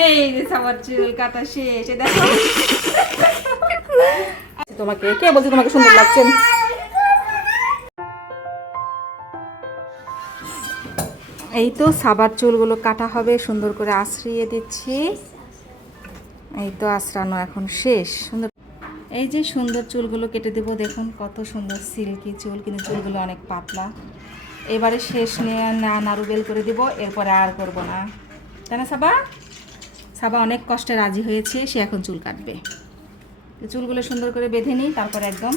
এই যে সবার চুল, কাটা শেষ দেখো। তোমাকে, কে বলছে তোমাকে সুন্দর লাগছে? এই তো সাবার চুলগুলো কাটা হবে, সুন্দর করে আশ্রিয়ে দিচ্ছি। এই তো আশ্রানো এখন শেষ, সুন্দর। এই যে সুন্দর চুলগুলো কেটে দেবো, দেখুন কত সুন্দর সিল্কি চুল, কিন্তু চুলগুলো অনেক পাতলা। এবারে শেষ নিয়ে না নাড়ু বেল করে দিব, এরপরে আর করব না। তাই না, সাবা? সাবা অনেক কষ্টে রাজি হয়েছে, সে এখন চুল কাটবে। চুলগুলো সুন্দর করে বেঁধে নিই, তারপরে একদম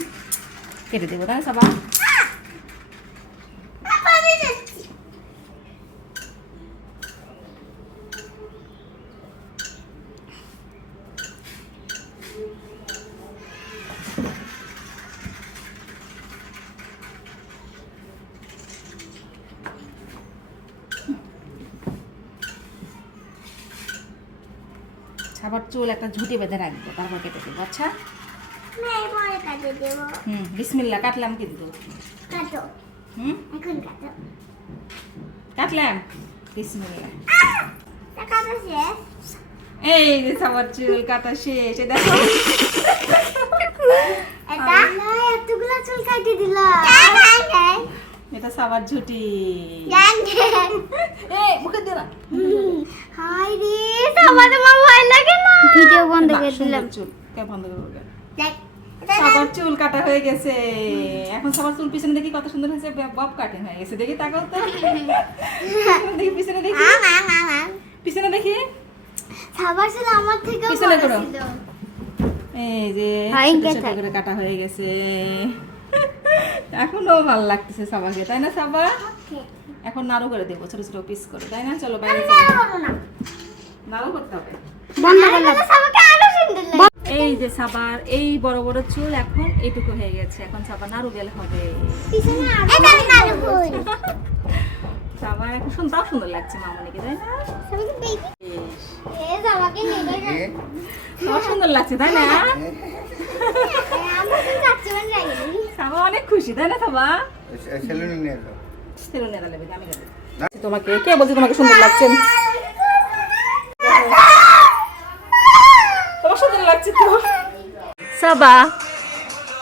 কেটে দেবো, তাই সাবা সাবার চুল একটা ঝুঁটি বেঁধে রাখব তারপর কেটে দেবো। আচ্ছা? আমি পরে কাটে দেবো। হুম বিসমিল্লা কাটলাম কিন্তু কাটো। হুম? এখন কাটো। কাটলাম? বিসমিল্লা তা কাটো শেষ। এই যে সাবার চুল কাটা শেষ এই দেখো। এটা এতগুলো চুল কাটে দিল। এটা সাবার ঝুটি জান এই মুখে দে না হাই রে সবার আমার ভয় লাগে না ভিডিও বন্ধ না, করে সুন্দর চুল কে বন্ধ করব সবার চুল কাটা হয়ে গেছে। এখন সবার চুল পিছনে দেখি কত সুন্দর হয়েছে বব কাটিং হয়ে গেছে। দেখি তাকাও তো। দেখি পিছনে দেখি। পিছনে দেখি। সবার চুল আমার থেকে পিছনে করো। এই যে ছোট করে কাটা হয়ে গেছে। এখনও ভালো লাগতেছে সাবাকে তাই না সাবা? এখন নাড়ু করে দেবো ছোট ছোট পিস করে তাই না? চলো বাইরে নাড়ু করতে হবে। বন্ধ করলাম সবাইকে আরও সুন্দর লাগে এই যে সাবার এই বড় বড় চুল এখন এটুকু হয়ে গেছে। এখন সাবা নাড়ু গেল হবে। সাবার এখন সুন্দর সুন্দর লাগছে মামনিকে তাই না? সবার সুন্দর লাগছে তাই না? সাবা অনেক খুশি তাই না সাবা? সেলুনে নিয়ে যাও। সেলুন নেড়া আমি নেব তোমাকে কে বলছে তোমাকে সুন্দর লাগছে? লাগছে তো। সাবা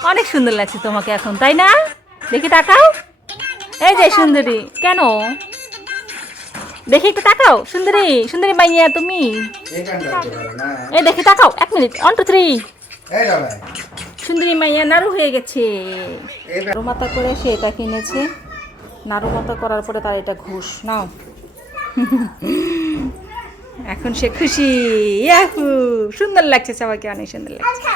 অনেক সুন্দর লাগছে তোমাকে এখন তাই না? দেখি তাকাও। এই যে সুন্দরী কেন? দেখি একটু তাকাও সুন্দরী সুন্দরী মাইয়া তুমি? এই দেখি তাকাও এক মিনিট ওয়ান টু থ্রি সুন্দরী মাইয়া নাড়ু হয়ে গেছে। নাড়ু মাথা করে সে এটা কিনেছে। নাড়ু মাথা করার পরে তার এটা ঘুষ নাও। এখন সে খুশি। ইয়াহু! সুন্দর লাগছে সবাইকে অনেক সুন্দর লাগছে।